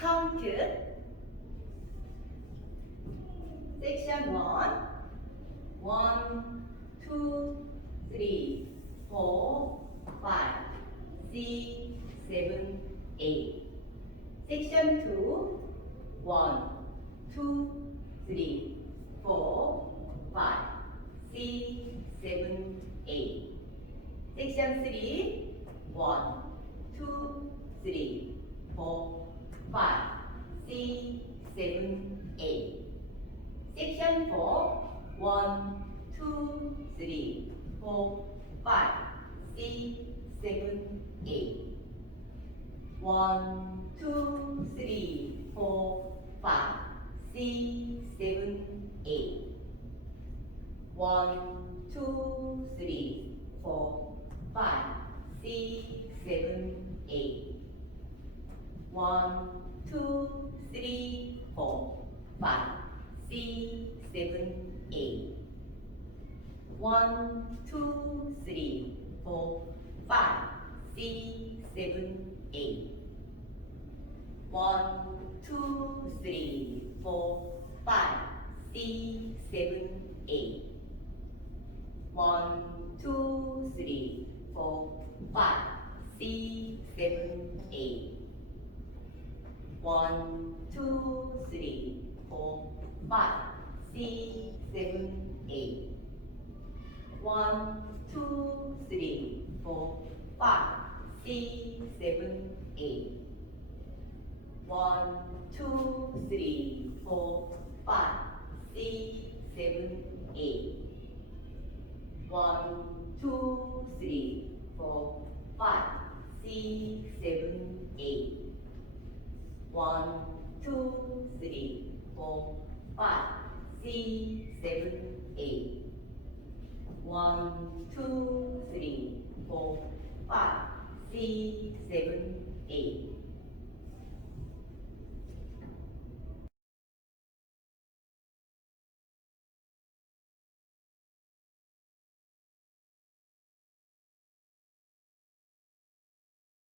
count section 1 1 2 3 4 5 6 7 8 section 2 1 2 3 4 5 6 7 8 section 3 1 2 3 4 5 6 7 8 section 4 1 2 3 4 5 6 7 8 1 2 3 4 5 6 7 8 1 2 3 4 5 6 7 8 1 2 3 4 5 6 7 8 1 2 3 4 5 6 7 8 1 2 3 4 5 6 7 8 1 2 3 4 5 6 7 8 1 2 3 4 5 6 7 8 1 2 3 4 5 6 7 8 1 2 3 4 5 6 7 8 1 2 3 4 5 6 7 8 1 2 3 4 5 6 7 8 1 2 3 4 5 6 7 8